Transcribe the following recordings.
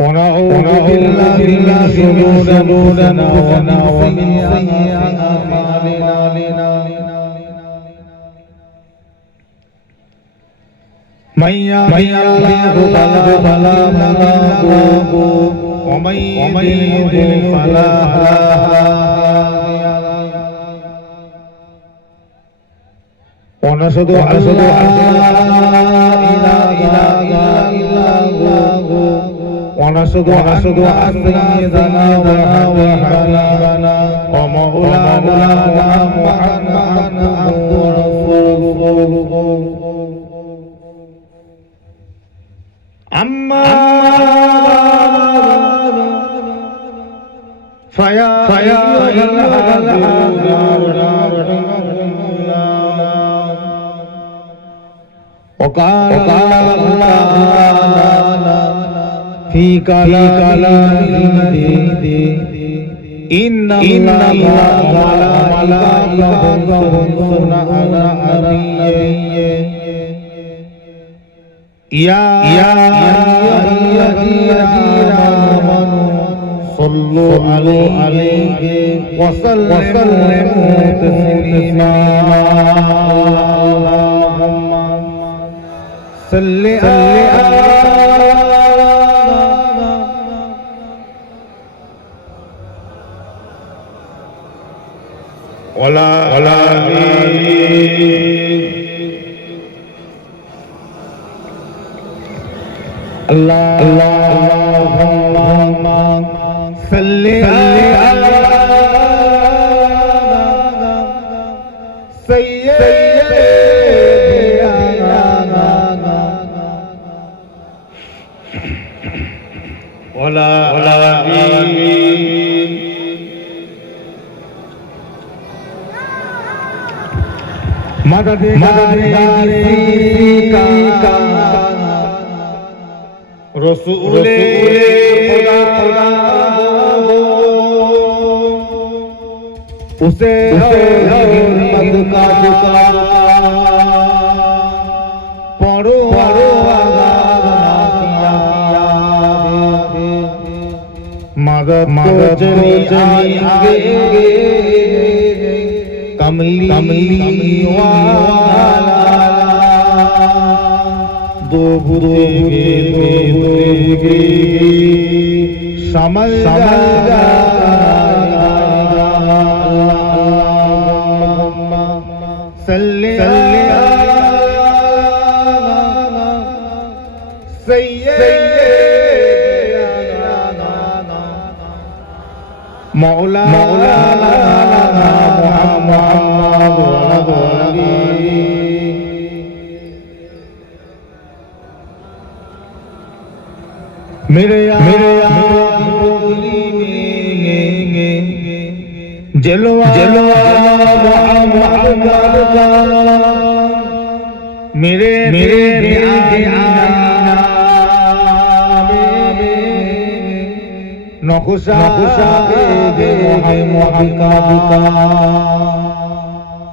ونعوذ بالله من شرور أنفسنا ومن سيئات أعمالنا من يهده فلا مضل له ومن يضلل فلا هادي له ونشهد أن لا إله إلا الله ونشهد أن سيدنا وحبيبنا ومولانا محمدا عبده ورسوله أما فيا أيها وقال في كلامه إن الله وملائكته يصلون على النبي يا أيها آمنوا صلوا عليه وسلموا تسليما اللهم صل على ولا اللهم صل على سيدنا ولا मदद का रसूले खुदा उसे मद का पढ़ो मदद चली आएंगे कमली वाला दो बुरेगे समझ सल्ले मौला मेरे जलवा मेरे नौखुशा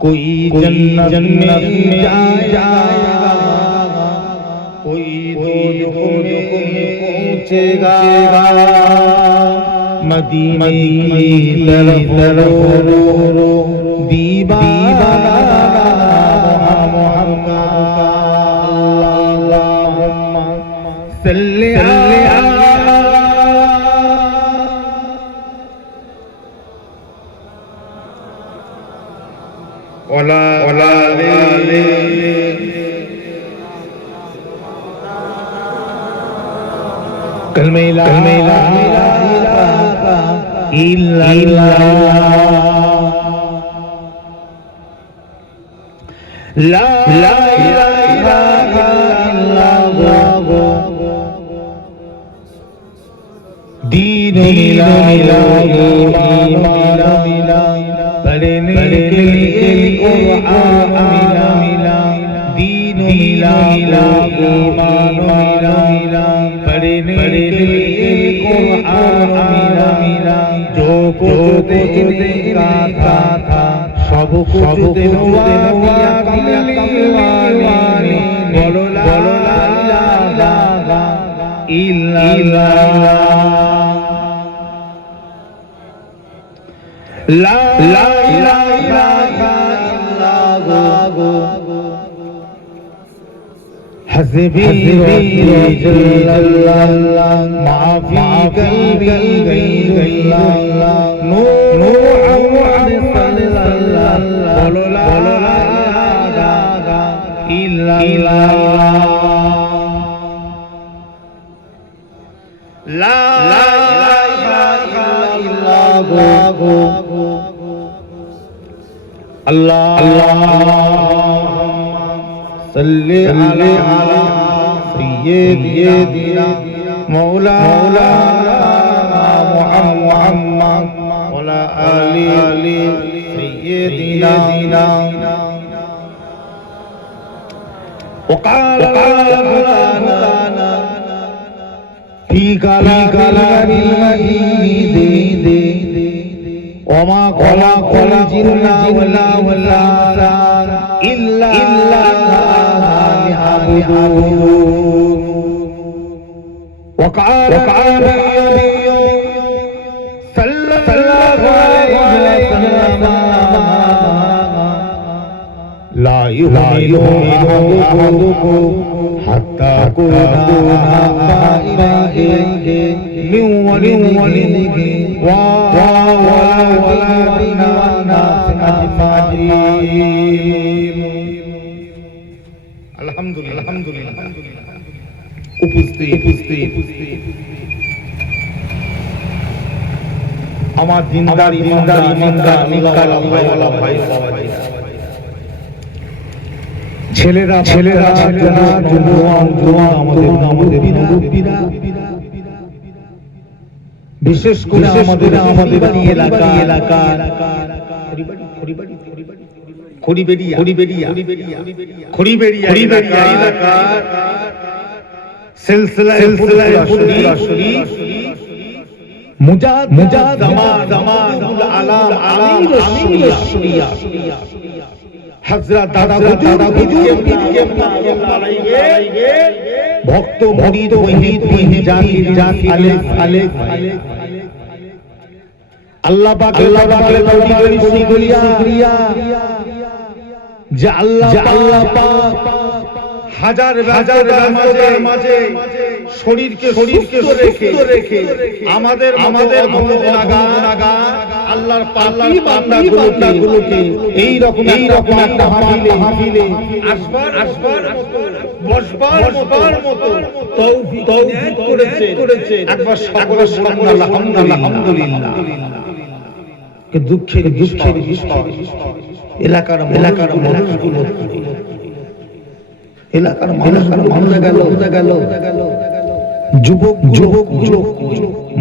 कोई जन्नत में जाएगा कोई दोजख में पहुंचेगा मदीने की तरफ दीवाना अल्लाहुम्मा सल्ली अला कलमे ला इलाहा इल्लल्लाह ला इलाहा इल्लल्लाह दीन ईमान पढ़ने के लिए कुरान मिला दीन ईमान पढ़ने के लिए कुरान मिला जो कुछ देखा था सब कुछ সবুজে নোয়া কামলিওয়ানি বলো লা ইলাহা ইল্লাল্লাহ লা ইলাহা ইল্লাল্লাহ حسبي رسول الله ما في قلبي غير الله نور محمد صلى الله إلا الله لا إله إلا الله الله صلی علی سیدنا مولانا محمد وعلى آل سیدنا وقال لنا في كلام المجيد وما خلق الجن والإنس إلا ليعبدون وقال النبي صلى الله عليه وسلم لا يؤمن أحدكم حتى أكون إليه من ولده وولدنا والناس أجمعين আলহামদুলিল্লাহ উপস্থিত আমার দিনদার ভাই ছেলেরা আমাদের মুরব্বিরা বিশেষ করে আমাদের এলাকা খড়িবেড়িয়া সিলসিলায়ে ফুরফুরা শরীফ মুজাদ জামাতুল আলাম আমির শরিয়া হযরত দাদা হুজুর ভক্ত মুরিদ ওহিদ জাকির আলেক আল্লাহ পাকের শুকরিয়া যে আল্লাহ পাক হাজার মাঝে শরীরকে সুস্থ রেখে আমাদের লাগা আল্লাহর বান্দাগুলোকে এই রকম একটা মাহফিলে আসবার বসবার মতো তৌফিক করেছে একবার সকলে আলহামদুলিল্লাহ। দুঃখের বিষয় এলাকার মানুষগুলো গেল যুবক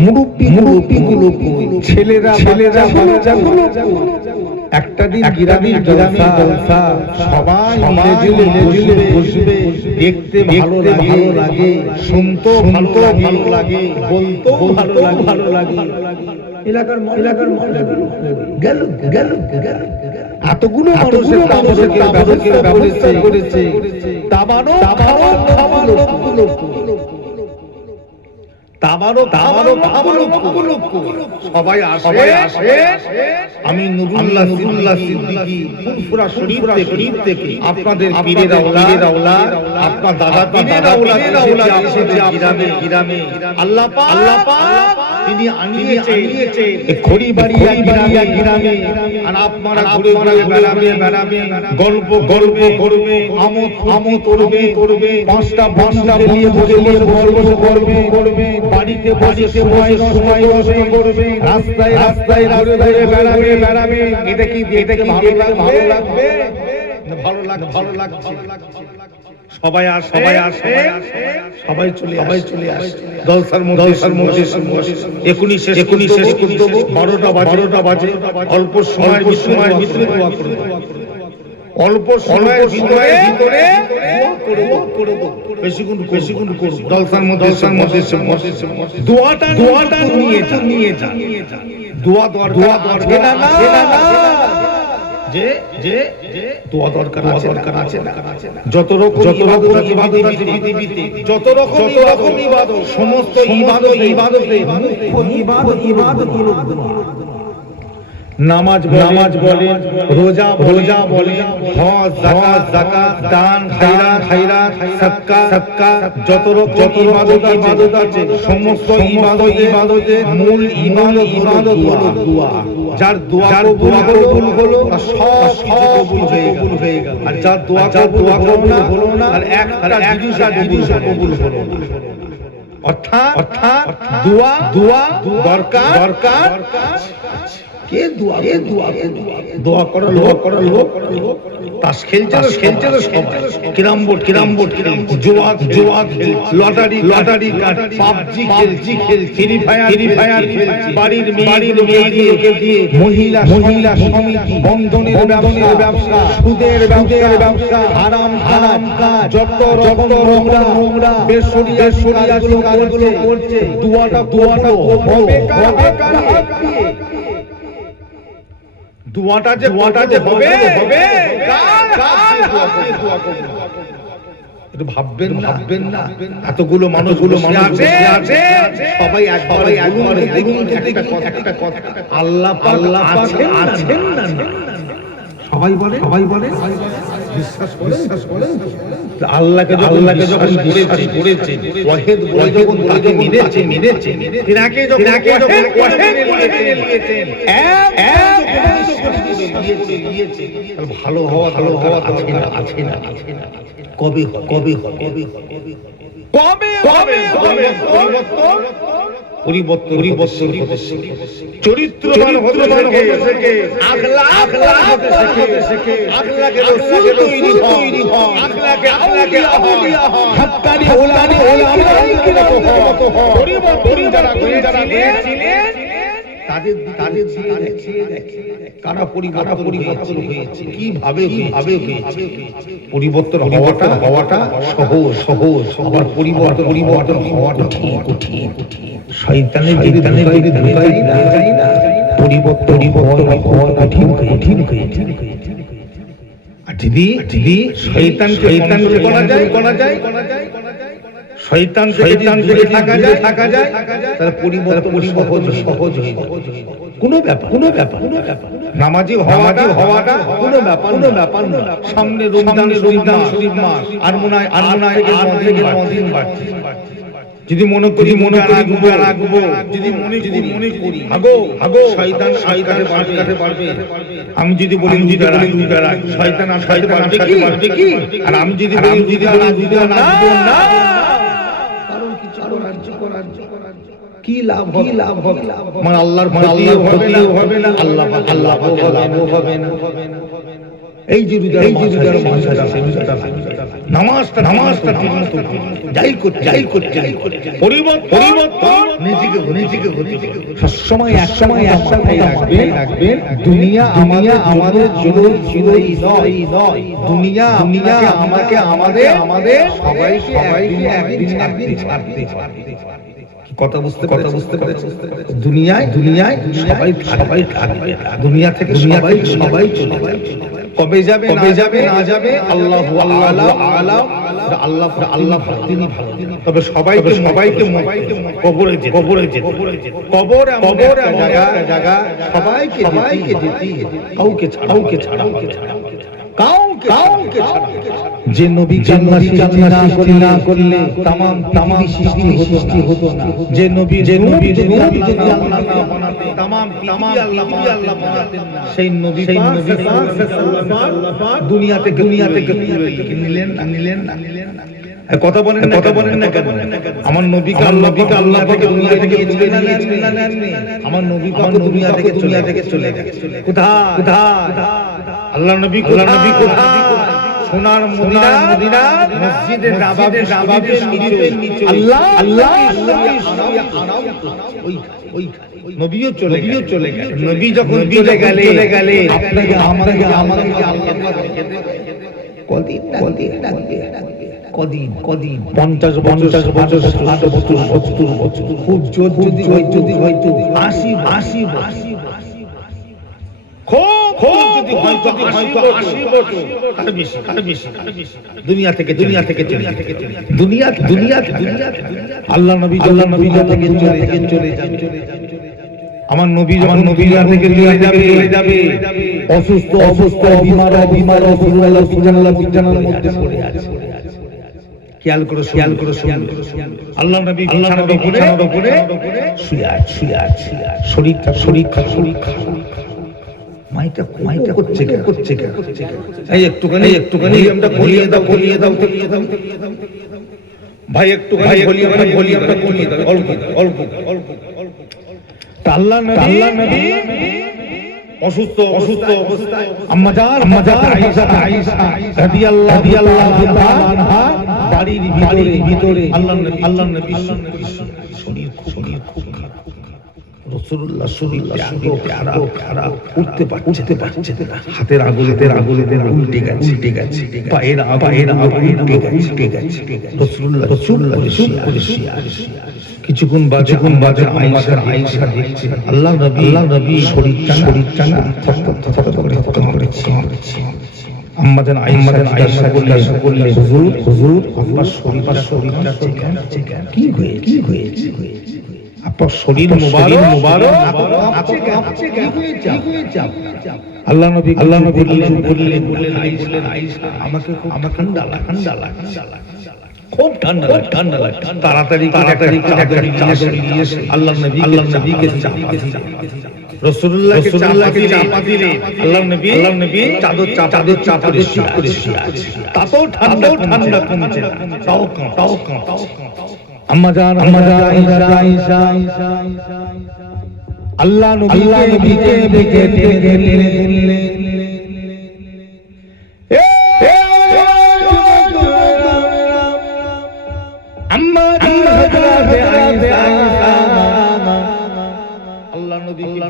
মুরব্বীগুলো ছেলেরা বাচ্চাগুলো একটা দিন গ্রামে জলসা সবাই মিলে বসবে দেখতে ভালো লাগে শুনতে ভালো লাগে বলতে ভালো লাগে এলাকার গেল এতগুলো মানুষের ব্যবস্থা করেছে তাবানো সবাই আসে আমি নুরুল্লাহ সিদ্দিকী ফুরফুরা শরীফ থেকে আপনাদের পীরের আওলাদ আপনার দাদা পীরের আওলাদ এসেছে গ্রামে আল্লাহ পাক তিনি আনিয়েছে খড়িবাড়িয়া গ্রামে আর আপনারা ঘুরে বেড়াবে গল্প করবে আমোদ করবে পাঁচটা নিয়ে করবে বাড়িতে বসে সময় করবে রাস্তায় বেড়াবে এটা কি ভালো লাগছে সবাই আসে সবাই চলে আসে জলসার মধ্যে এখনই শেষ করে দেব 12টা বাজে অল্প সময়ের ভিতরে দোয়া করে দেব অল্প সময়ের ভিতরে করে দেব বেশিক্ষণ করব জলসার মধ্যে দোয়াটা নিয়ে যা দোয়া না যে দোয়া দরকার আছে না যত রকম ইবাদত আছে পৃথিবীতে যত রকম ইবাদত সমস্ত ইবাদতে মুখ্য ইবাদত হলো নামাজ বলেন রোজা বলেন হজ যাকাত দান খায়রাত সাদকা যত রকম ইবাদত আছে সমস্ত ইবাদতে মূল ইবাদত হলো দোয়া যার দোয়া কবুল হলো সব কবুল হয়ে গেল আর যার দোয়া কবুল হলো না আর একটা জিনিস কবুল হলো অর্থাৎ দোয়া দরকার কে দোয়া করার লোক তাস খেলছে সবাই ক্যারাম বোর্ড জুয়া লটারি পাবজি খেলছি ফ্রি ফায়ার খেলছি বাড়ির মেয়েগুলোকে দিয়ে মহিলা সমিতি বন্ধনের ব্যবসা সুদের ব্যবসা হারাম কাজ যত রকম নোংরা বেশরিয়া কাজগুলো করছে দোয়াটা হবে দোয়াটা যে হবে একটু ভাববেন না এতগুলো মানুষগুলো আছে সবাই একবার একটা কথা আল্লাহ আছেন না সবাই বলে বিশ্বাস করেন আল্লাহকে যখন করেছে ওয়াহিদ বলে যখন তাকে মিলেছে তিনাকে যখন নিয়েছেন ভালো হওয়া আছে না কবে পরিবর্তন চরিত্রবান হতে শেখে আখলাক হতে শেখে আখলাকে রাসূল তৈরি হয় আখলাকে আউলিয়া হয় হাক্কানি ওলামা পরিবর্তন যারা করেছিলেন তাদের কারা পরিবর্তন হয়েছে কিভাবে হয়েছে পরিবর্তন হওয়াটা সহজ আবার পরিবর্তন হওয়াটা কঠিন শয়তানের যদি ঢুকাই না পরিবর্তন হওয়াটা কঠিন হয়েছে আর যদি শয়তানকে করা যায় শয়তান থেকে থাকা যায় তাহলে পরিবর্তন সহজ হয়ে যায় কোনো ব্যাপার নামাজি হওয়াটা কোনো ব্যাপার না সামনে রমজান শরীফ মাস আর মনে হয় থেকে 9 দিন বাড়ছে যদি মনে করি রাখবো যদি মনে করি আগো শয়তান কাটে পারবে আমি যদি বলি দুইটা রাখ শয়তান পারবে কি আর আমি যদি বলি দুইটা রাখবো না কি লাভ হবে মানে আল্লাহর হবে না আল্লাহ হবে না এই যে নামাজটা যাই করতে পরিবর্তন নিজেকে হতে সবসময় একসাথে রাখবেন দুনিয়া আমাদের জন্য নয় দুনিয়া আমাকে আমাদের সবাইকে একদিন ছাড়তে কথা বুঝতে পেরেছেন দুনিয়ায় সবাই থাকবে দুনিয়া থেকে সবাই চলে যাবে কবে যাবে না যাবে আল্লাহু আল্লাহ তিনি ভালো তবে সবাইকে কবরে যেতে কবর জায়গা সবাইকে যেতে কাউকে ছাড়া যে নবী জান্নাতি না করলে তামাম সৃষ্টি হতো না যে নবী যদি আল্লাহ না বানাতে তামাম আল্লাহ বানাতেন না সেই নবী দুনিয়া থেকে নিলেন না কথা বলেন না কেন আমার নবীকে আল্লাহ থেকে দুনিয়া থেকে তুলে নিয়ে আমার নবীকে দুনিয়া থেকে চলে গেছে কোথায় আল্লাহ নবী কোথায় সোনার মদিনা মসজিদে নববীর নিচে আল্লাহ নবীও চলে গেল নবী যখন চলে গেলে আপনাকে আমাকে কদিন 50 বছর 60 বছর 70 বছর খুব যদি হয়তো 80 বছর খুব খুব যদি হয়তো 80 বছর আর বেশি দুনিয়া থেকে চলে দুনিয়া আল্লাহ নবী থেকে চলে যান আমার নবী থেকে চলে যাবে অসুস্থ বিমার রাসূলুল্লাহ মধ্যে পড়ে আছে খেয়াল করো আল্লাহ নবী বিছানার উপরে শুয়ে আছে শরীরটা মাইটা করছে এই একটুখানি আমরা বলিয়ে দাও ভাই একটুখানি বলিয়ে দাও অল্প আল্লাহ নবী অসুস্থ অবস্থায় আম্মা জান আয়েশা রাদিয়াল্লাহু তাআলা আনহা বাড়ির ভিতরে আল্লাহ নবী শরীর খুব খারাপ রাসূলুল্লাহ শরীরটা খারাপ উঠতে পারছে না হাতের আগুলিতে উল্টে গেছে পায়ের উল্টে গেছে রাসূলুল্লাহ চুপ করে শুয়ে আছে কিছুক্ষণ বাদে আয়েশা দেখছে আল্লাহ নবী শরীরটা না থরথর করে কাঁপছে আম্মা জান আয়েশা বললেন হুজুর আপনার শরীরটা কি হয়েছে আপনার শরীর মুবারক কাঁপছে কি হয়েছে আল্লাহ নবী বললেন আয়েশা আমাকে ঠান্ডা লাগছে খুব ঠান্ডা লাগে তাড়াতাড়ি চাদর নিয়ে এসে আল্লাহ নবীকে চাপা দিলেন রাসূলুল্লাহকে চাপা দিলেন আল্লাহ নবী চাদর চাপা দিয়ে শুয়ে আছে তাতেও ঠান্ডা কমছে তাও আম্মা জান আয়েশা আল্লাহ নবীকে ডেকে দিলেন আল্লাহ নবীকে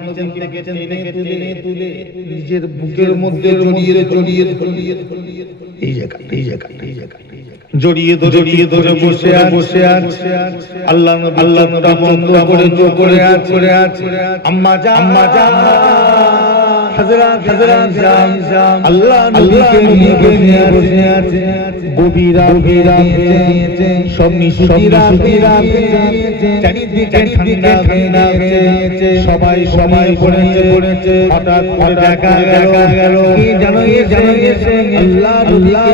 তুলে নিজের বুকের মধ্যে জড়িয়ে এই জায়গা জড়িয়ে ধরে বসে আছে আল্লাহ বন্ধ করে চোখ করে আছে আম্মা জান হযরত আয়েশা আল্লাহ নবীকে নিয়ে বসে আছে গভীর রাতে সব নিশুতি রাতে চারিদিকে ঠান্ডা সবাই পড়েছে হঠাৎ করে দেখা গেল কি জানো এসে আল্লাহ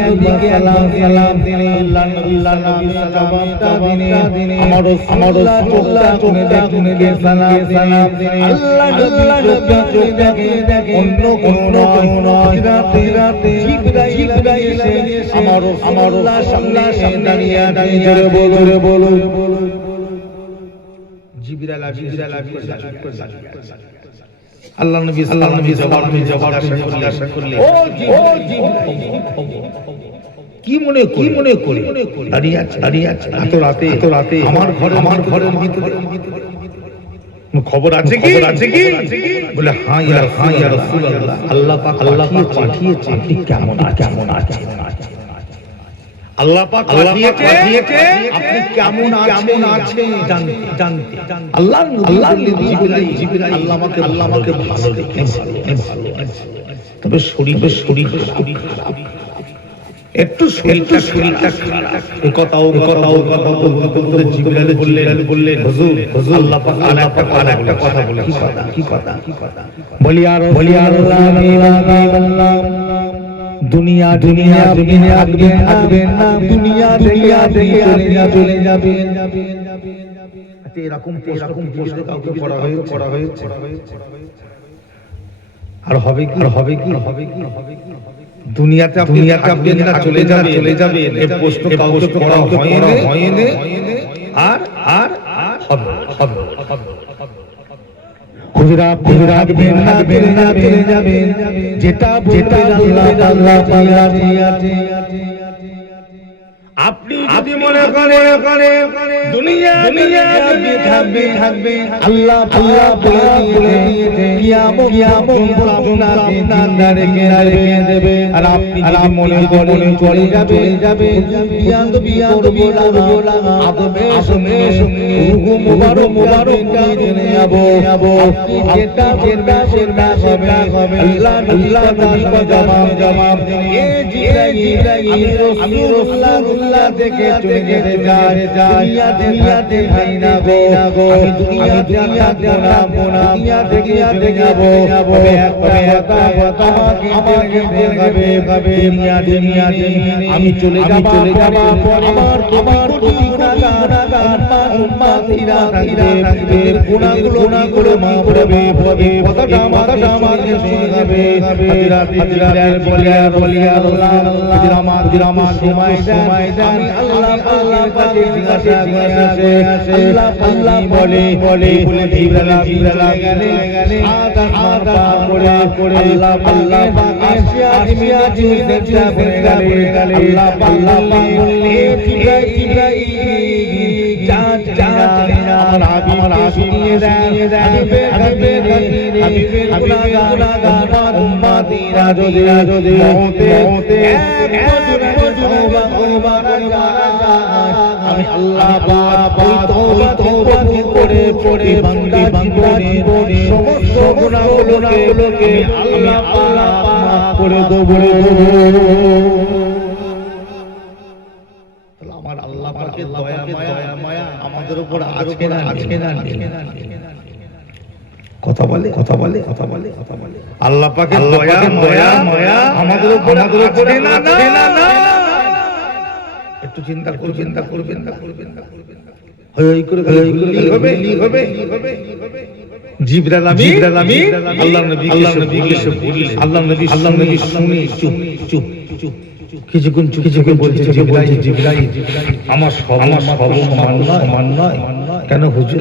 নবীকে সালাম দিলেন আল্লাহ নবী জবাবটা দিলেন আমারও চোখটা দেখে সালাম দিলেন আল্লাহ নবী চোখটাকে অন্য কোনো নয় রাতে জিবরাইল এসে আমারও সামনে দাঁড়িয়ে বলো জিবরাইল আল্লাহ নবী জবাব জিজ্ঞাসা করলেন ও কি মনে করি দাঁড়িয়ে আছে এত রাতে আমার ঘরের ভিতরে খবর আছে কি বলে হ্যাঁ ইয়া রাসূলুল্লাহ আল্লাহ পাক পাঠিয়েছে আপনি কেমন আছেন আল্লাহ পাক পাঠিয়েছে আপনি কেমন আছেন জানতে আল্লাহ জিবরাইল আল্লাহ আমাকে ভালো দেখে ভালো তবে শরীর খারাপ একটু শরীরটা খারাপ ও কথা বলতে জিবরাইল বললেন হুজুর আল্লাহ পাক আর একটা কথা বলে কি কথা বলি আর আল্লাহ দুনিয়া থাকবেন না দুনিয়া থেকে চলে যাবেন আচ্ছা এরকম প্রশ্ন কাউকে করা হয়েছে আর হবে কি দুনিয়াতে আপনি চলে যাবেন এই প্রশ্ন কাউকে করা হয়নি আর হবে খুজরা রাখবেন না চলে যাবেন যেটা আল্লাহ আপনি যদি মনে করে দুনিয়া থাকবে আল্লাহ বলে দিয়েছে কিয়ামত আপনাকে জিন্দা রেখে দেবে। আর আপনি যদি মনে করেন চলে যাবে বিয়াদ বলা আদমে রুহু মুবারক চলে যাব। যেটা হবে আল্লাহ জবাব এ জিবরাইল আমি রাসূলুল্লাহ দেখে চলে যেতে যাই দুনিয়াতে ভাই না গো আমি দুনিয়াতে যাব না দুনিয়া থেকে চলে যাব। একটা কথা আমাকে দেখাবে দুনিয়া আমি চলে যাব পরে আমার প্রতি গুনাহগার উম্মতিরা থাকবে গুনাহগুলো মাফ হবে কথাটা আমার শুনে যাবে। হযরত বলিয়া আল্লাহ আমার সময় দেন আল্লাহ কাছে জিজ্ঞাসা করেছে আল্লাহ বলে জিবরাইল গেলে আদা করে আল্লাহ আসিয়া জিজ্ঞাসা করে গেলে আল্লাহ বললে জিবরাইল আমার হাবিবকে হাবিবের গুনাহগার উম্মতিরা যদি মওতে আমি আল্লাহ তওবা করে বান্দা জীবনে সমস্ত গুনাহগুলোকে আল্লাহ মাফ করে দেব। আমার আল্লাহ পাকের দয়া মায়া আমাদের উপর আজকে না কথা বলে আল্লাহ পাকের দয়া মায়া আমাদের উপর না একটু চিন্তা করবেন না হই করে হবে জিবরাইল আমিন আল্লাহর নবী শুনি চুপ কিছুক্ষণ বলছে জিবরাইল আমার সমান নয় কেন হুজুর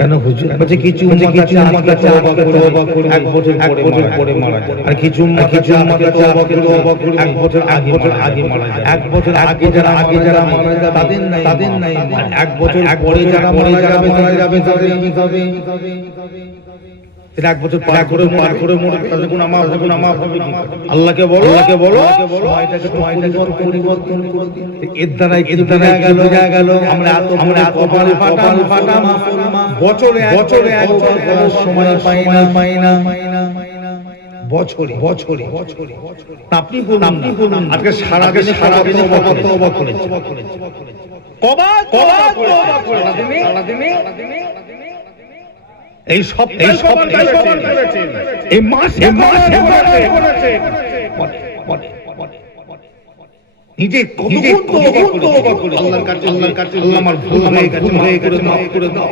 বলছে কিছু আমার কাছে তওবা করে এক বছর পরে মারা যায় আর কিছু আমার কাছে তওবা করে এক বছর আগে মারা যায় এক বছর আগে যারা মারা যায় তাদের নাই এক বছর পরে যারা মারা যাবে তাদের কি হবে এক বছর পার করে মরবে তাদের গুনাহ মাফ হবে আল্লাহকে বলো সময়টাকে পরিবর্তন করে দিন। এর দ্বারাই গেল আমরা এত কপাল ফাটা মুসলমান বছরে একবার করার সময় পাই না বছরে আপনি বলুন আজকে সারা দিনে তওবা করেছে এই সপ্তাহে করেছেন এই মাসে করেছেন নিজে কতক্ষণ তওবা করে আল্লাহর কাছে আল্লাহ আমার ভুল হয়ে গেছে মাফ করে দাও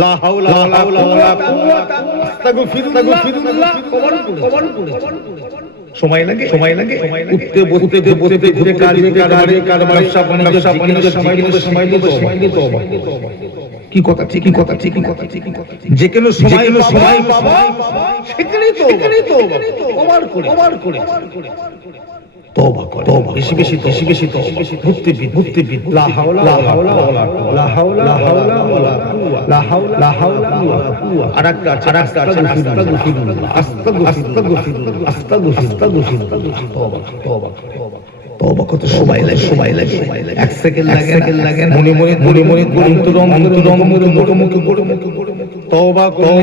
লা হাওলা ওয়ালা কুওয়াতা আস্তাগফিরুল্লাহ কবর করেছে সময় লাগে উঠতে বসতে ঘুরে কারবারে ব্যবসা বাণিজ্য সময় নিতে তওবা কি কথা ঠিক যে কোনো সময় পাবা সেখানেই তওবা কবর করে তওবা বেশি মুক্তি লা হাওলা ওয়ালা কুওয়া আরেকটা আস্তাগফিরুল্লাহ তওবা কত সময় লাগে এক সেকেন্ড লাগে মনে মুখে তওবা করলে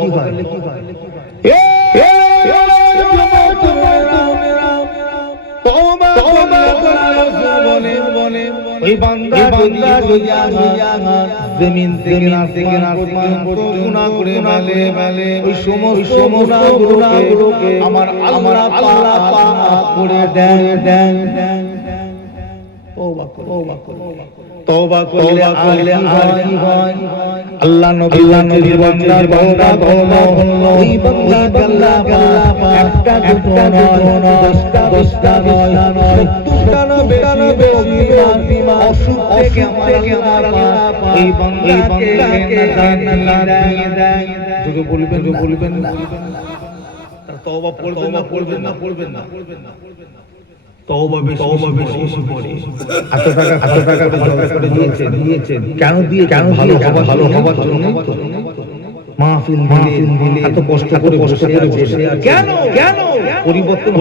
কি হয় ওই বান্দা যদি জমিন থেকে পর্যন্ত গুনাহ করে মেলে ওই সমস্ত গুনাহগুলোকে আমার আল্লাহ পাক করে দেন তওবা করলে আর কি হয় আল্লাহ নবী বান্দা ওই বান্দা আল্লাহ একটা দুটো নয় 10টা নয় 70টা না বেশি অসুখ থেকে আমার এই বান্দাকে জান্নাত দিয়ে দেয় যদি বলবেন না তার তওবা পড়বেন না তওবা বেশি করে এত টাকা খরচ করে দিয়েছেন কেন ভালো হবার জন্য মাহফিল দিলে এত কষ্ট করে বসে কেন পরিবর্তন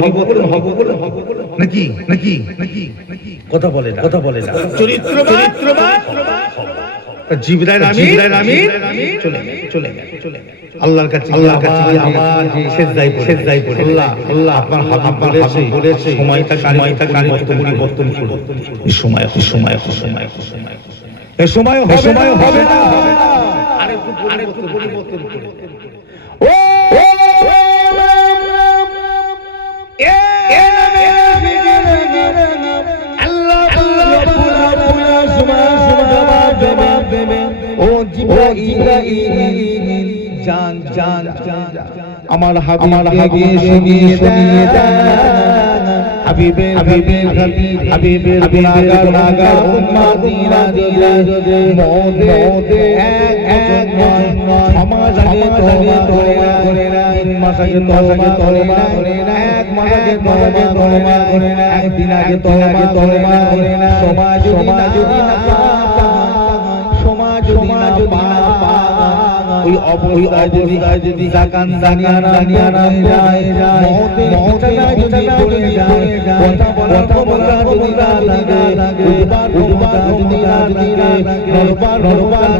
হবে বলে নাকি কথা বলে না চরিত্রবান জিবরাইল আমিন চলে গেল আল্লাহর কাছে আবার সেজদায় পড়ে আল্লাহ আপনার হাবিব বলেছে সময়টা পরিবর্তন করুন এই সময় হবে না আরেকটু পরিবর্তন করে ও ও জিবরাইল জান আমার হাবিবকে শুনিয়ে দেন হাবিবের গুনাহগার উম্মতিরা যদি মওতে এক সমাজ আগে তওবা করে না 3 মাস আগে তওবা করে না 1 মাস আগে তওবা করে না একদিন আগে তওবা করে না সমাজ যদি না ওই অবস্থায় যদি জাকাত দানিয়া যায় মওতে যদি পড়ে যায় কথা বলা যদি না লাগে উঠবা যদি না লাগে নড়বা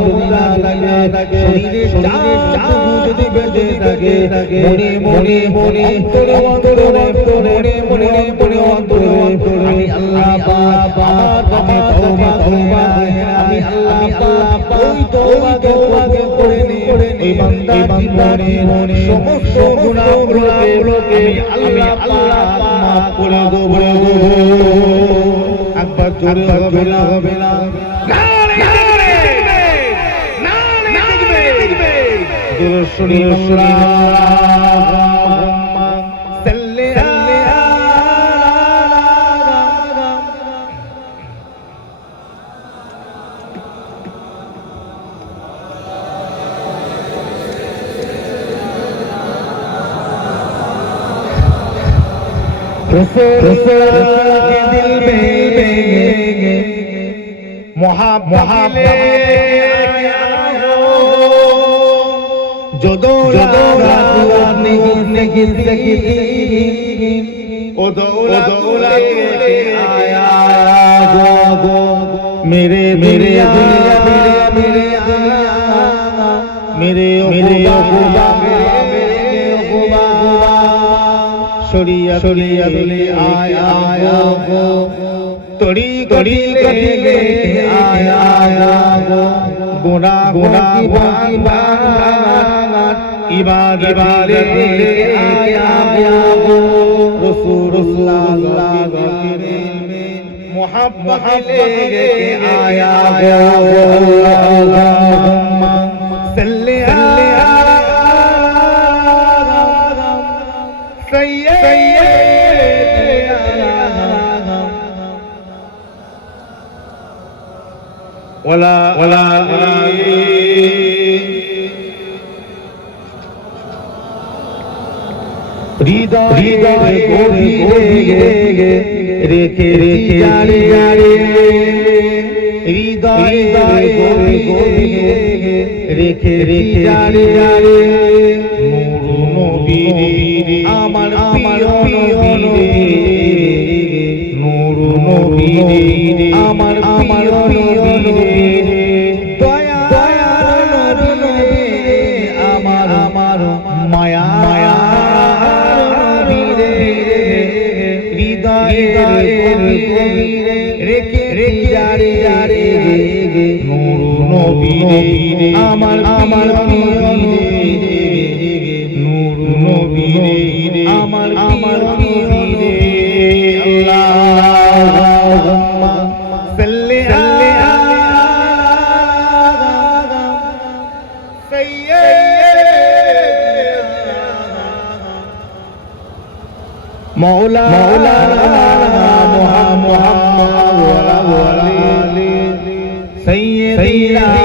যদি না লাগে শরীরে চাপ যদি বেঁধে থাকে মনে অন্তরে আমি আল্লাহ পাক আমি তওবা আমি আল্লাহ পাক ওই তওবাকে করে এই বান্দা জীবনে সমস্ত গুনাহগুলোকে আমি আল্লাহ মাফ করে দেব একবার জোরে হবে না জোরে শুনিয়ে रसूल के दिल में मोहब्बत आया हो जो दो रात नहीं सकी ओ दौलत आया गो मेरे सरिया ले आया गो तोड़ी ले आया गो गुना की इबादत ले आया गो रसूलुल्लाह के मोहब्बत ले आया गो अल्लाहुम्मा सल्ली वला हृदय गोभी रेखे जारे हृदय गोभी रेखे जारे नूर नबी আমার প্রিয় নবী নূর নবী আমার প্রিয় নবী দয়ার নবী আমার মায়া নবী হৃদয়ের গভীরে রেখে যারে নূর নবী আমার প্রিয় নবী নূর নবী আমার প্রিয় নবী আল্লাহুম্মা সাল্লি আলা সাইয়্যিদিনা মাওলানা মুহাম্মদ ওয়া আলি সাইয়্যিদিনা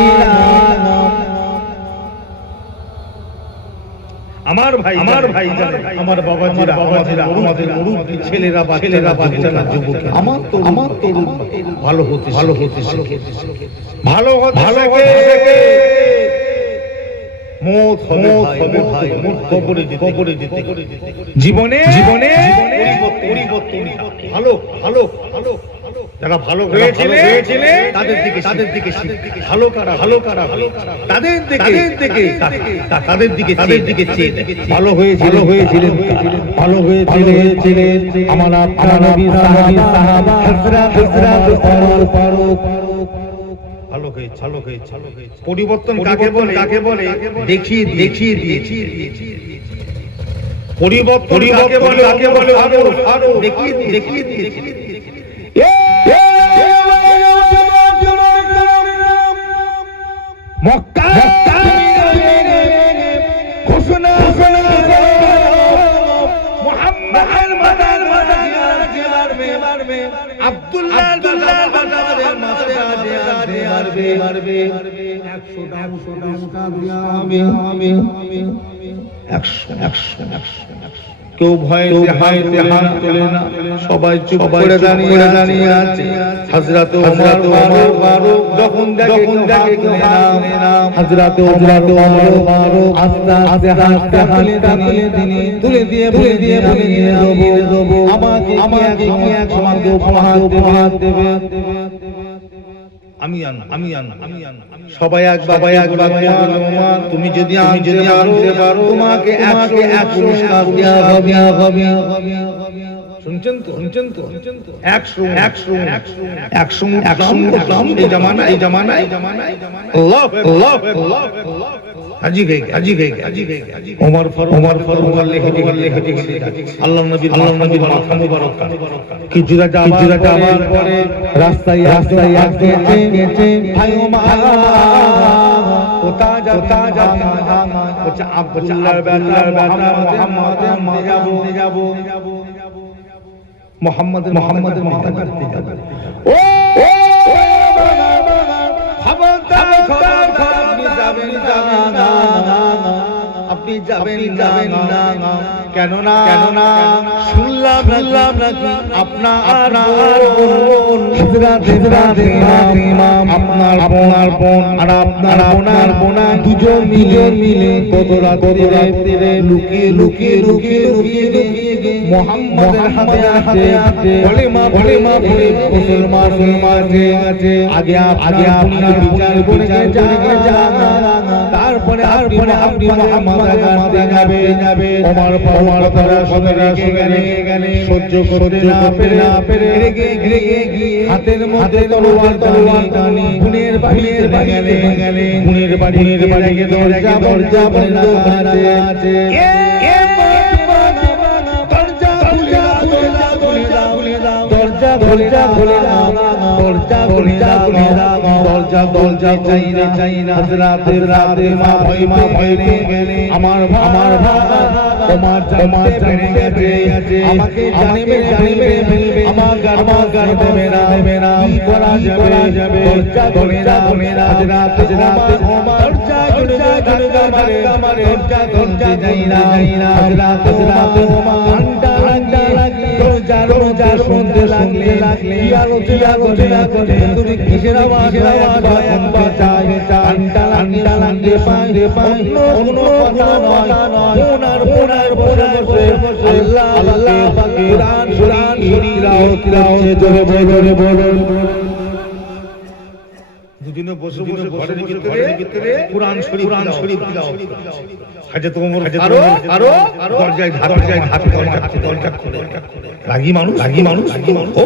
আমার আমার বাবাজিরা আমাদের মুরুব্বি ছেলেরা বাচ্চারা যুবক আমার তো ভালো হতে ভালো মত হবে ভাই মত কবরে যেতে জীবনে পরিবর্তন ভালো যারা ভালো হয়েছিলে তাদের দিকে ভালো কারা তাদের দিকে চেয়ে ভালো হয়েছিলেন আমার আপনার নবী সাহাবা হযরত ফারুক ভালো হয়েছে পরিবর্তন কাকে বলে দেখিয়ে দিয়েছি পরিবর্তন কাকে বলে আরো দেখিয়ে দিয়েছি মক্কা ঘোষণা মুহাম্মাদের মারবে আব্দুল্লাহ মারবে 100 কেউ ভয় হাত তোলে না সবাই চুপ করে দাঁড়িয়ে আছে হযরত ওমর ফারুক যখন দেখে হযরত ওমর ফারুক আস্তে তিনি তুলে দিয়ে দেবো আমাকে উপহার দেবে আমি সবাই একবার তুমি যদি আনতে পারো তোমাকে 100 পুরস্কার দেওয়া হবে শুনছেন তো 100 এই জামানায় আল্লাহ হাজি ভাই ওমর ফারুক লিখে আল্লাহর নবীর মাথা মুবারক কিছুটা যাওয়ার পরে রাস্তায় আসতে ভাই ওমর কোথা যা বলছে আব্দুল্লাহর বেটা মুহাম্মদ যাব মুহাম্মদের মাথা কাটতে যাবে ও খবরদার আপনি যাবেন না কেন না শুনলাম নাকি আপনার ইমাম আপনার বোন আর আপনার বোনা দুজন মিলে কত রাতে লুকিয়ে মুহাম্মাদের হাতে কলেমা পড়ে মুসলমানের মাঝে আগে আপনি বিচার করে তারপরে আপনি মুহাম্মাদের কাছে যাবে ওমর তারা সঙ্গে গেলে সহ্য করতে না পেরে রেগে গিয়ে হাতের মধ্যে তলোয়ার টানি গুণের বাড়ি গিয়ে দরজা বন্ধ আছে দরজা চাই না রাতে মা ভয় গেলে আমার তোমার জানতে গেছে আমাকে জানিবে আমার গার দেবে না কি করা যাবে দরজা রাতে দরজা মারে দরজা যাই না রাতে ঠান্ডা লাগে দরজা শুনতে লাগলে কি আলোচনা করে তুমি কিসের আওয়াজ বাঁচায় ঠান্ডা লাগে পায় অন্য কথা নয় ওনার বসে আল্লাহ কুরআন শরীফ জোরে বলুন দুদিনে বসে ঘরের ভিতরে কুরআন শরীফ তিলাওয়াত হাজরত ওমর আরো দরজায় দরজা খুলে রাগী মানুষ ও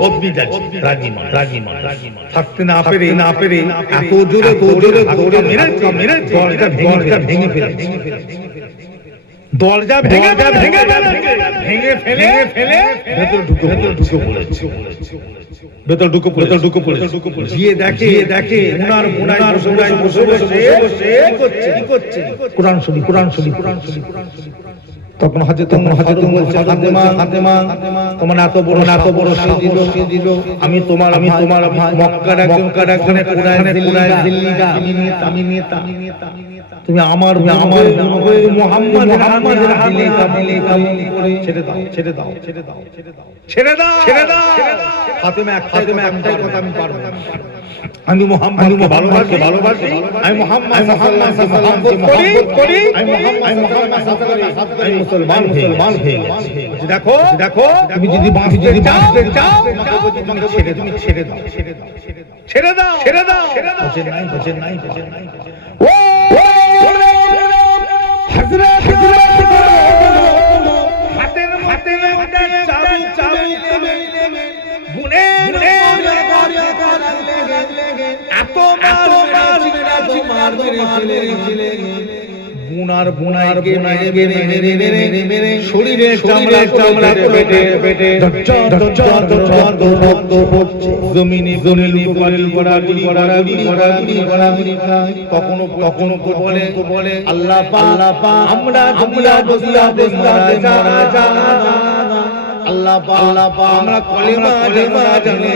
অদ্বিজাজ রাগী মানুষ থাকতে না পেরে এত জোরে দৌড়ে মেরে দরজা ভেঙে ফেলে দরজা ভেঙে ফেলে ভেতর ঢুকে পড়েছে গিয়ে দেখে উনার বসে কি করছে কোরআন শরীফ তখন হযরত বলছে ফাতেমা তোমার এত বড় সাহস দিল আমি তোমার ভাই মক্কার একজন কুরাইশ দিল্লিগা আমি নেতা তুমি আমার মুহাম্মাদের দিলে কেমন করে ছেড়ে দাও ফাতেমা একটাই কথা আমি পারবো আমি মুহাম্মাদকে ভালোবাসি আমি মুহাম্মাদকে মহব্বত করি আমি মুসলমান হয়ে গেছি দেখো তুমি যদি বাঁচতে চাও তুমি ছেড়ে দাও বোঝেন নাই ও হযরত হাতের চাবি গুনে এত মার বুনার মেরে শরীরের চামড়া পেটে জমিনে কখনো বলে আল্লাহ আমরা মারা আল্লাহ আমরা কলিমা জানে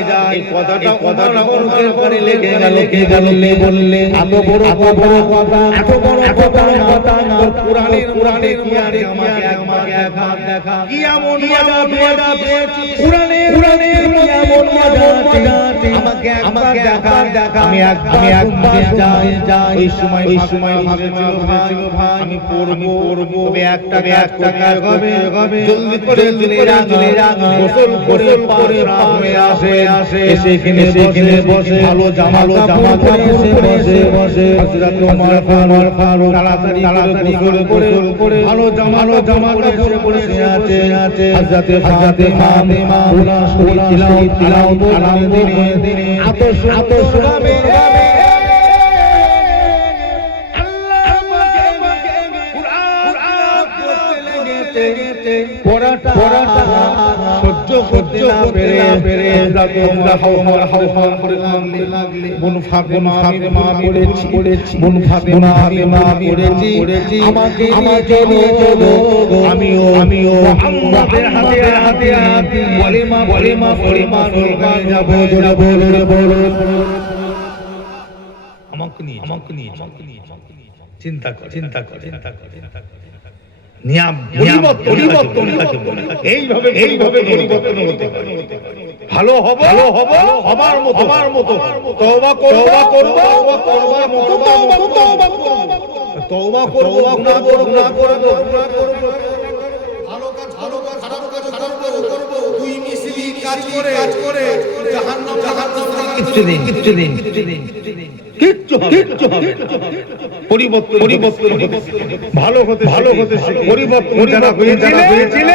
যাই এই কথাটা মুখের পরে লেগে গেল বললে এত বড় কথা না কুরআনের কি আরে আমাকে দেখা কি এমন মজা পেয়েছিস কুরআনের এমন মজা আমাকে দেখা আমি একবার যাই ওই সময় ভাবেছিল ভাই আমি পড়বো তবে একটা হবে জলদি করে গোসল করে পরে আসে সেখানে বসে ভালো জামা পরে বসে হযরত ওমর ফারুক তাড়াতাড়ি করে ভালো জামা পরে আছে হযরত ফাতেমা পুরা শরীর তিলাওয়াত দিনে এত সুন্দর গাবে পড়াটা সহ্য করতে না পেরে তোমরা হাওয়া করে লাগলে বুন ফাতেমা পড়েছি বুন ফাতেমা পড়েছি আমাকে নিয়ে চলো আমিও মুহাম্মাদের হাতে বলিমা যাব বলো আমাকে নিয়ে চিন্তা কর নিয়ম পরিবর্তন এইভাবে পরিবর্তন হতে পারে ভালো হবার মতো তওবা করব তওবা করব না করব ভালো কাজ খারাপ কাজ করব দুই মিশিয়ে কাজ করে জাহান্নাম কিচ্ছু দিন কিচ্ছু হবে পরিবর্তন ভালো হতে পরিবর্তন যারা হয়েছিল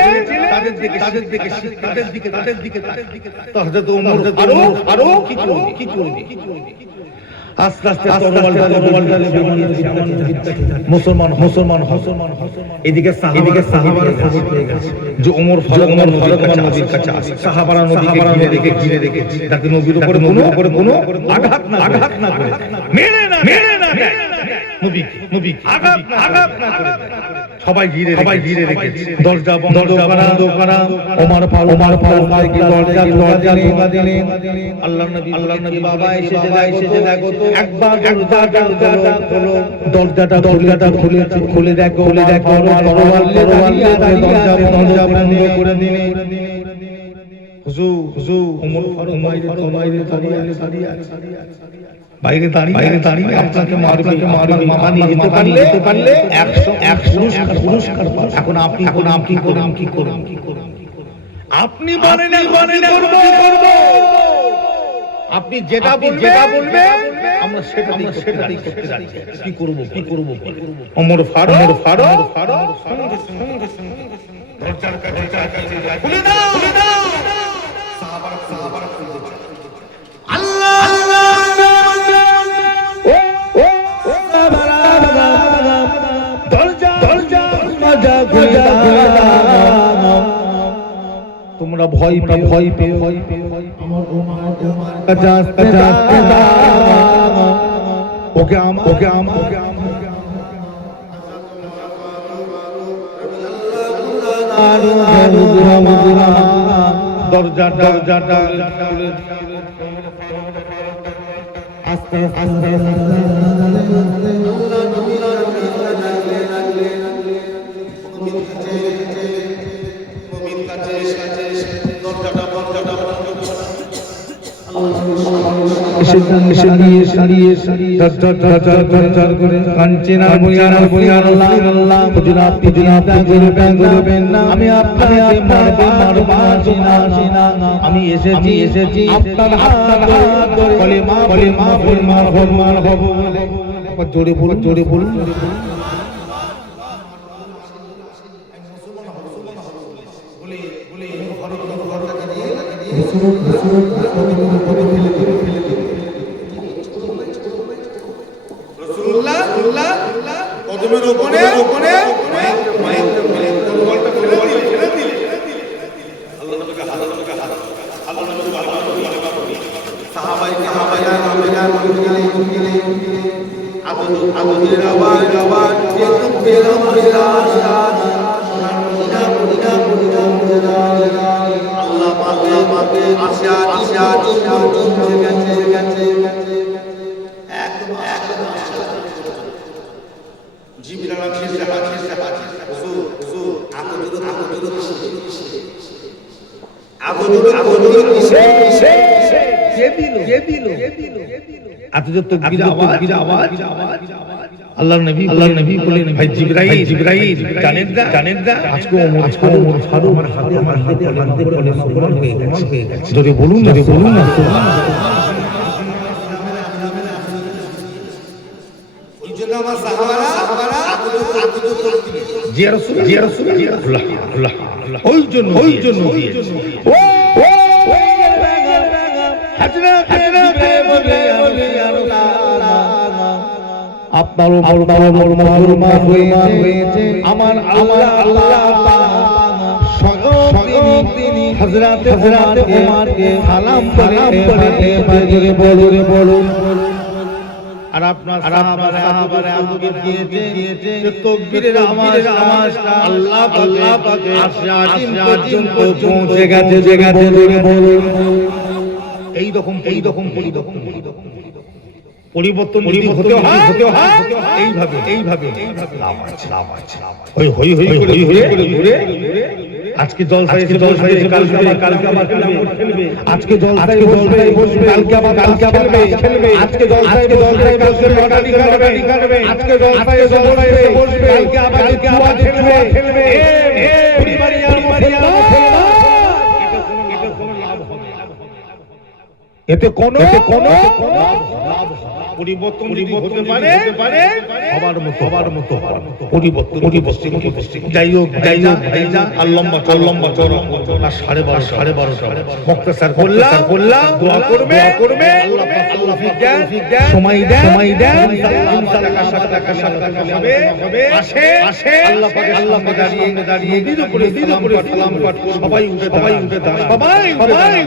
তাদের দিকে হযরত ওমর আরো কি করবে আস্তে তরবাল ডালে মুসলমান এদিকে সাহাবারা খবর পেয়ে গেছে যে ওমর ফারুক নবীর কাছে আসে সাহাবারা নবীকে ঘিরে রেখে যাতে নবীর উপরে কোনো আঘাত না করে মেরে না নবী আঘাত না করে সবাই ঘিরে রেখে দরজা বন্ধ করা ওমর ফারুক কি দরজা দিলেন আল্লাহর নবী বাবা এসেছে দেখো তো একবার দরজাটা খোলো দরজাটা খুলে দেখো দরজা বন্ধ করে দিলেন হুজুর ওমর ফারুক বাইরে দাঁড়িয়ে আপনাকে মারবে মামা নিয়ে যেতে পারলে 100 পুরস্কার পাবেন এখন আপনি কি করুন আপনি বলেন করব আপনি যেটা বলবেন আমরা সেটাই করতে যাচ্ছি কি করব ওমর ফারুক দরজার কাছে খুলে দাও সাহাবারা আল্লাহ তোমরা ভয় পে ওকে দরজাটা আস্তে আস্তে আমি এসেছি আপনার হাত ধরে কলেমা হব জোরে বলুন আল্লাহর নবী বলেন ভাই জিবরাইল জানেন না আজকে ওমর ফারুক আমার হাতে মুসলমান হয়ে গেছে যদি বলুন না ওইজন্য আমার সাহাবারা জিয়া রাসূলুল্লাহ ওই জন্য আপনার মুসলমান হয়েছে আমার আল্লাহ তিনি হযরতে ওমরকে সালাম করে বলুন আর আপনার সাহাবারা আগুকে দিয়েছে তাকবীরের আওয়াজটা আল্লাহ পাকে আরশে আজিম পর্যন্ত পৌঁছে গেছে বলুন এই রকম পরিবর্তন হতে হয় এইভাবে লাভ আছে হই করে ঘুরে আজকে জলসা এসে কালকে আবার খেলবে আজকে জলসায় বসবে কালকে আবার খেলবে আজকে জলসায় বসবে লটারি কাটবে আজকে জলসায় বসবে কালকে আবার খেলবে পরিবারে আর এতে কোনো লাভ পরিবর্তন হতে পারে হবার মতো পরিবর্তন যাই হোক ভাইজা আল্লাম্মা চওড়া 12:30 মুক্তাসার করলাম দোয়া করবে আল্লাহ তৌফিক দেন সময় দেন ইনশাআল্লাহ হবে আসে আল্লাহ পাকে দাঁড়িয়ে নবীর উপরে সালাম পাঠ করব সবাই উঠে দাঁড়ান সবাই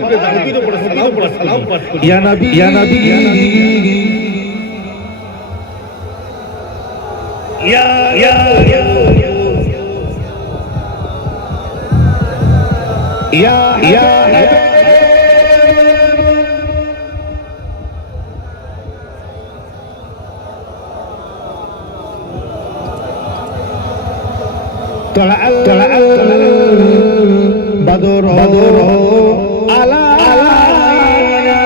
উঠে দাঁড়ান নবীর উপরে সালাম পাঠ করব ইয়া নবী طلع البدر علينا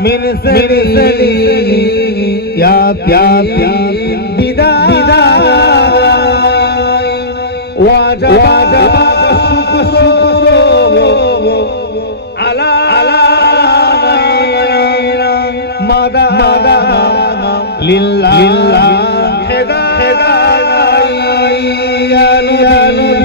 من ثنيات وجب الشكر علينا مدى لله يا نبي يا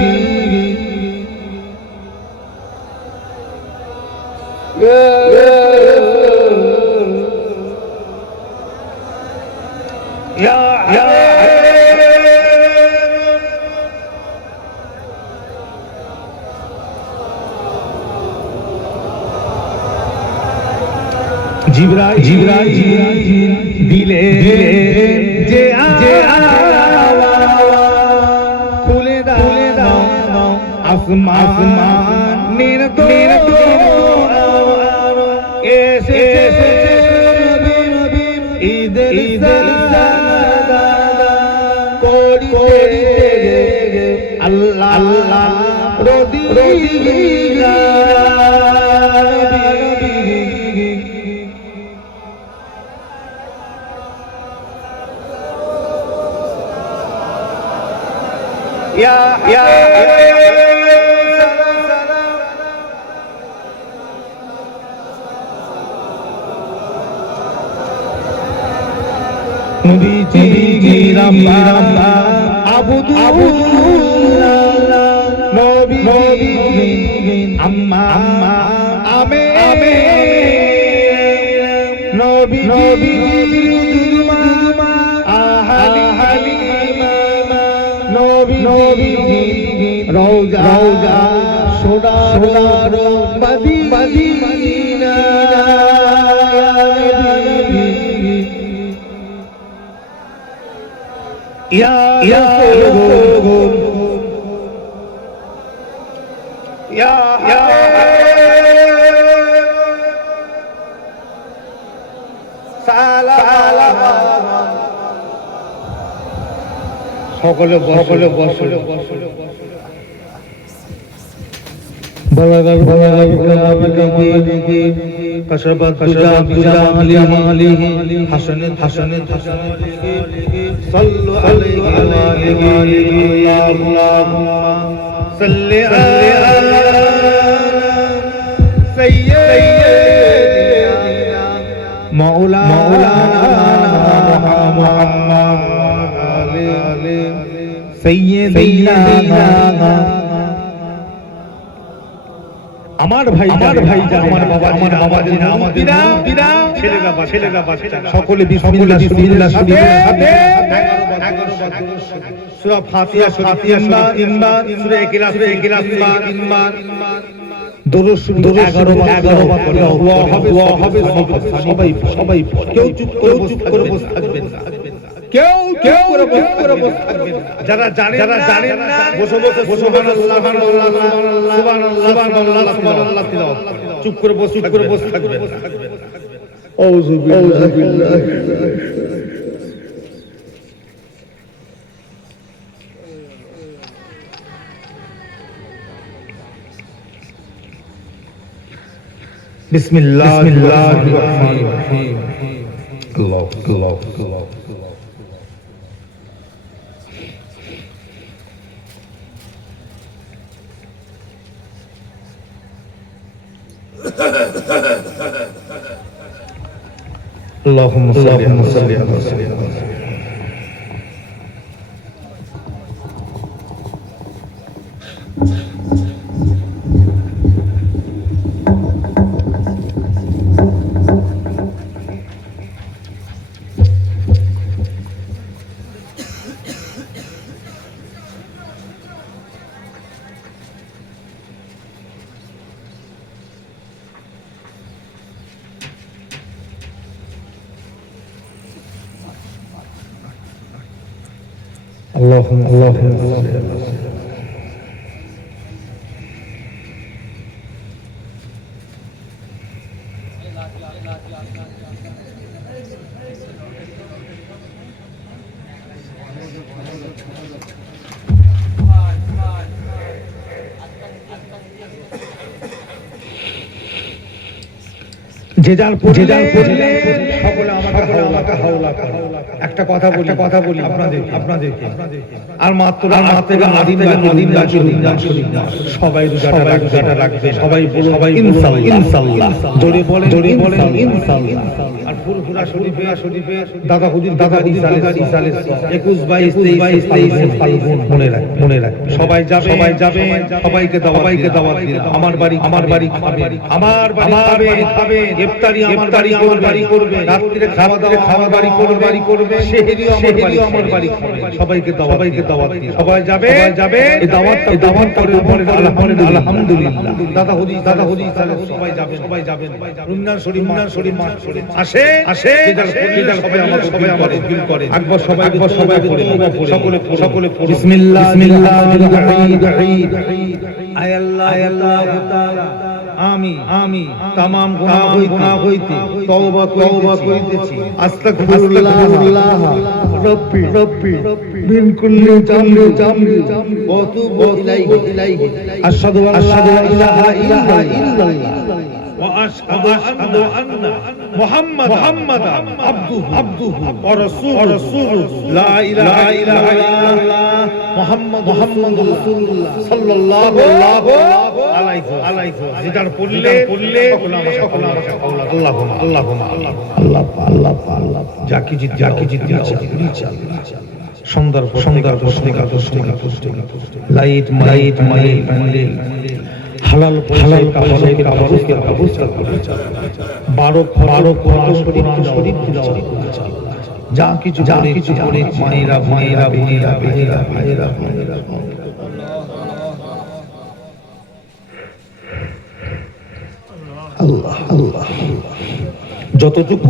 জিবরাইল দিলে যে খুলে দাও আসমানের এসেছে ঈদের সালাত করিতে আল্লাহ আল্লাহ রদিলা يا নবীজি রাম্বা আবুদুল্লাহ নবী আম্মা আমে নবী রওজা সোনার মদিনা ইয়া রাসূল ইয়া সালাম সকলে بلغ كلامك مالكي كشفت جماله حسن صلوا عليه اللهم صل على سيدنا مولانا محمد سيدنا আমার ভাই আমার বাবা আমাদের ছেলেরা বাচ্চা সকলে বিসমিল্লাহ সূরা ফাতিহা তিনবার সূরা ইখলাস তিনবার দরুদ 11 বার করে দোয়া হবে সবাই কেউ চুপ করে বসে থাকবেন না কেউ করে বসে থাকবেন যারা জানেন না বসে সুবহানাল্লাহ সুবহানাল্লাহ তিলাওয়াত চুপ করে বসে থাকবেন আউযু বিল্লাহি বিসমিল্লাহির রহমানির রহিম আল্লাহ اللهم صل على سيدنا اللهم যে যার সকলে আমাকে হাওলা একটা কথা বলি আপনাদেরকে আর মাত্র মদিনা শরীফ সবাই রোজাটা রাখবে সবাই ইনশাআল্লাহ জোরে বলে ইনশাআল্লাহ আর ফুরফুরা শরীফে দাদা হুজুর ইসালে 21 22 23 ফাল্গুন মনে রাখবে সবাই যাবে সবাইকে দাওয়াত দিন আমার বাড়ি খাবে ইফতারি আমার বাড়ি করবে রাত্রিরে খাওয়া বাড়ি করবে সেহরিও আমার বাড়ি খাবে সবাইকে দাওয়াত দিন সবাই যাবে এই দাওয়াত করে আলহামদুলিল্লাহ দাদা হুজুর সবাই যাবেন রমজান শরীফ মাস আসে সবাই আমার ফিল করে আকবর সবাই পড়ে সকলে বিসমিল্লাহির রহমানির রহিম আয় আল্লাহ তাআলা আমি तमाम গুনাহ হইতে তওবা করিতেছি আস্তাগফিরুল্লাহ রব্বি মিন কুল্লি জামবি ওয়া তুবু ইলাইহি আশহাদু আল্লা ইলাহা ইল্লাল্লাহ ওয়া আশহাদু আন্না মুহাম্মাদান আবদুহু ওয়া রাসূলুহু লা ইলাহা ইল্লাল্লাহ মুহাম্মাদুর রাসূলুল্লাহ সাল্লাল্লাহু আলাইহি যেটা পড়লে আল্লাহ যা কিছু সুন্দর লাইট হালাল বারো শরীফ যা কিছু করে মায়েরা ভাইয়েরা আল্লাহ যতটুকু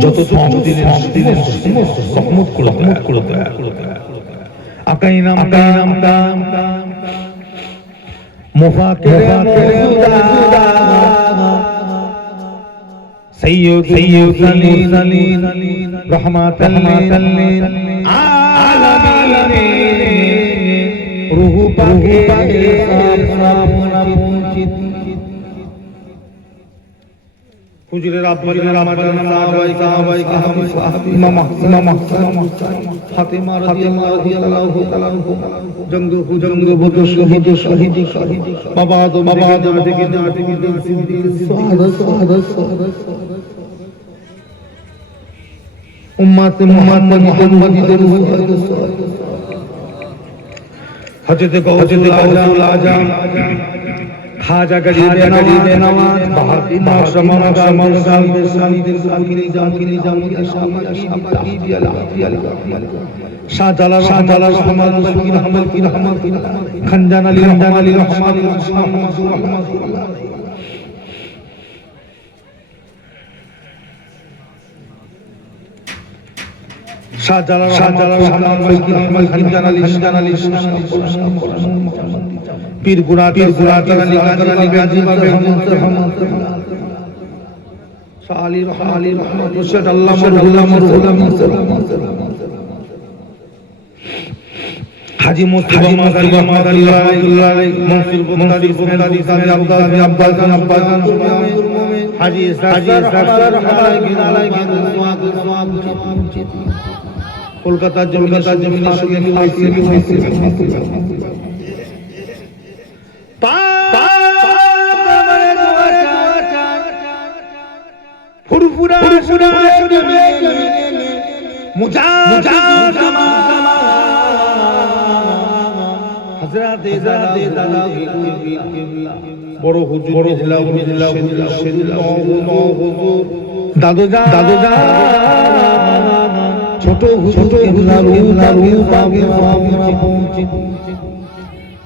রহমত করে আকাই নাম মুফাকির সাইয়্যিদুল মুরসালিন রাহমাতাল লিল আলামিন রূহ পাকে সাফনা পৌঁছিত হুজুরের আব্বাজের আমাদের সাহাবাই ইমাম ফাতেমা রাদিয়াল্লাহু তাআলা জঙ্গ বদর শহীদ বাবা থেকে উম্মত মুহাম্মাদিদের হযরত গাউসুল আজম খাজা গরিবে নওয়াজ বাহাদি মাশামাল গাম বেসানিদের জাকিরি শাবাকি শাহজালাল রহমান খানজান আলী রহমান শাহজালাল রহমান খানজান আলী পীর গুনা আলী গাজী বাবে আলী রহমান মুর্শিদ আল্লাহ হাজী মুস্তাফা মাদাল্লাহ মনসুর বুখারী আব্বাস হাজী কলকাতা জমিন ফুরফুরা বড় হুজুর দাদুজা ছোট হুজুর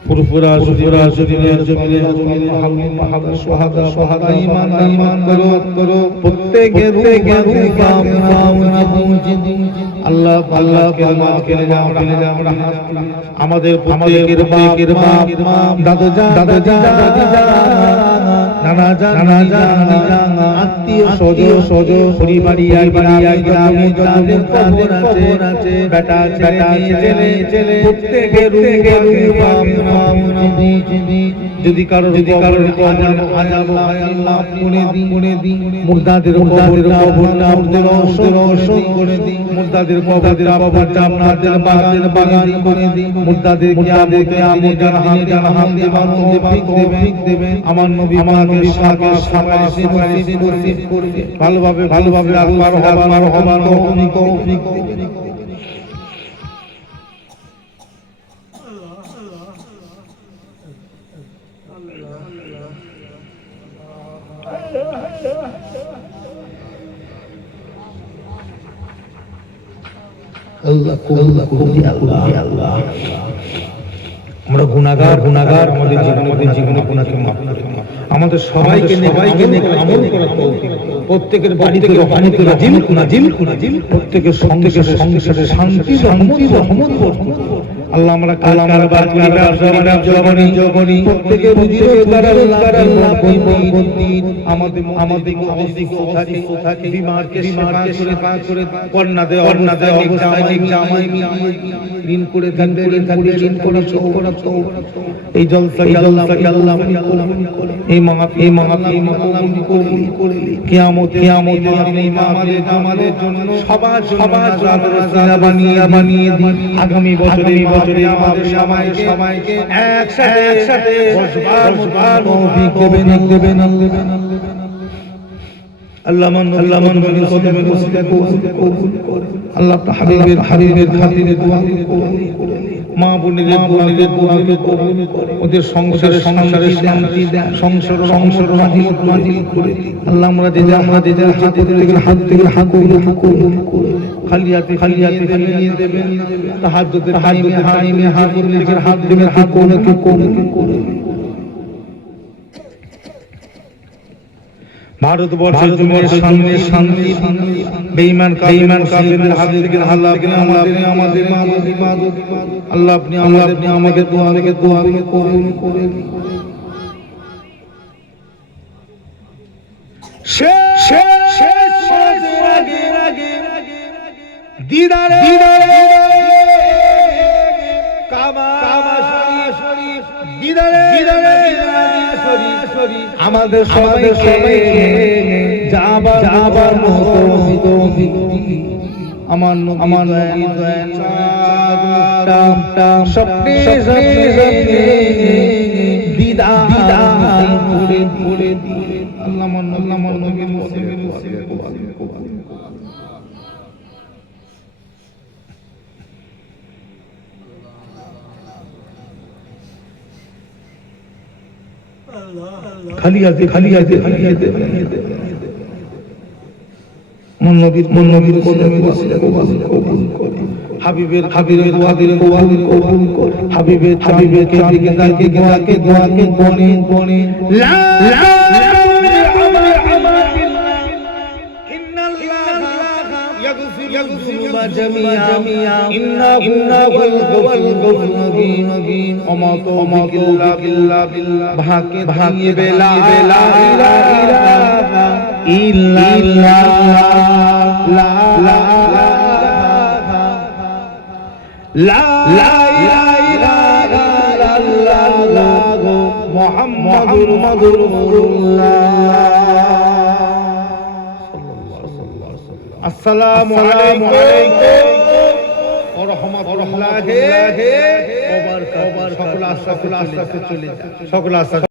ফুরফুরা জমিনের সোহাদা ঈমান করো প্রত্যেকের আল্লাহ আমাদের প্রত্যেকের বাপ দাদুজা নানা আত্মীয় স্বজন পরিবারিয়া গ্রামে যাদের কবর আছে বেটা ছেলে প্রত্যেকের যদি কারো আযাব হয় আল্লাহ পুনে দি মুর্দাদের কবরটা রওশন করে দি মুর্দাদের কবরটা জান্নাতের বাগান করে দি মুর্দাদের কিয়ামতে জাহান্নাম দেবে আমার নবী পাকের সুপারিশ করবে ভালোভাবে আল্লাহর হবার তৌফিক দেবে আল্লাহ আমরা গুনাহগার আমাদের জীবনে গুনাহকে মাফ করে দিন আমাদের সবাইকে আমল করার তৌফিক প্রত্যেকের বাড়িতে রহমতের নাজিল প্রত্যেকের সংসারে শান্তি রহমত আল্লাহ আমরা কারবার করি, ব্যবসা বাণিজ্য করি, প্রত্যেকে রুজি রোজগার আল্লাহ আমাদের অসুস্থ থাকে, বিমারকে সেবা করে কন্যা দেয় অবস্থায় জামাই ঋণ করে থাকবে, ঋণ করা এই জলসাকে আল্লাহ এই মাহফিল কবুল করে কিয়ামতে আমাদের জন্য সবার বানিয়ে দিন। আগামী বছরে আমাদের সবাইকে একসাথে বসবার তৌফিক দেবেন আল্লাহ কদমের ওসিলা কবুল করে। আল্লাহ হাবিবের খাতিরে দোয়া করে, মা বোনেদের দোয়াকে কবুল করে, ওদের সংসারে শান্তি দেন, সংসার নাজিল করে। আল্লাহ আমরা যে হাত থেকে হাত কবুল করে, খালি হাতে ফিরিয়ে দেবেন। তাহাজ্জুদের টাইমে হাত দেবেন, হাত কবুল করে। ভারতবর্ষের জমিনের শান্তি বেঈমান কাফিরদের হাত থেকে আল্লাহ আমাদের আল্লাহ আপনি আমাদের দোয়াকে কবুল করে। দিদারে কাবা শরীফ দিদারে আমাদের সবাইকে যাবার মতো আমার দিদা খালি আছে মন নবীর কদমে কবুল করে। হাবিবের দোয়াকে কবুল করে। হাবিবের চাঁদকে দোয়াকে বনে লা ভাগে বেলা মুহাম্মাদুর রাসূলুল্লাহ। আসসালামু আলাইকুম ওয়া রাহমাতুল্লাহি ওয়া বারাকাতুহু। সকল আস্তে চলে যায়, সকল আস্তে